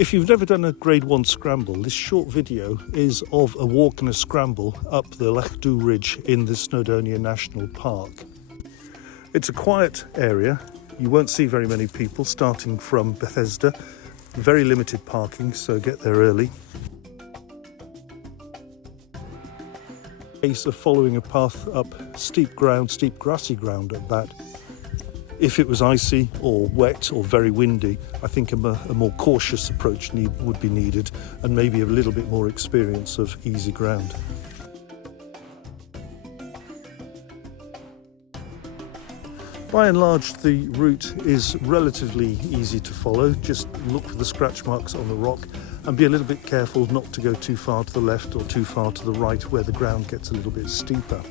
If you've never done a grade 1 scramble, this short video is of a walk and a scramble up the Llech Ddu Ridge in the Snowdonia National Park. It's a quiet area. You won't see very many people starting from Bethesda. Very limited parking, so get there early. Case of following a path up steep ground, steep grassy ground at that. If it was icy or wet or very windy, I think a more cautious approach would be needed, and maybe a little bit more experience of easy ground. By and large, the route is relatively easy to follow. Just look for the scratch marks on the rock and be a little bit careful not to go too far to the left or too far to the right where the ground gets a little bit steeper.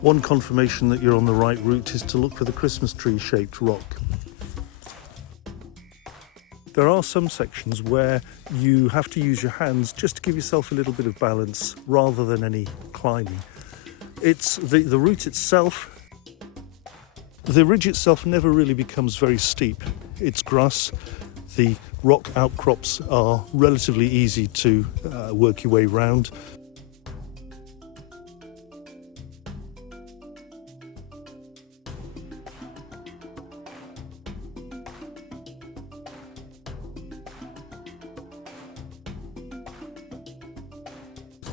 One confirmation that you're on the right route is to look for the Christmas tree shaped rock. There are some sections where you have to use your hands just to give yourself a little bit of balance rather than any climbing. It's the route itself, the ridge itself never really becomes very steep. It's grass. The rock outcrops are relatively easy to work your way round.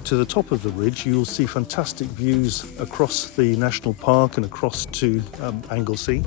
To the top of the ridge, you'll see fantastic views across the national park and across to Anglesey.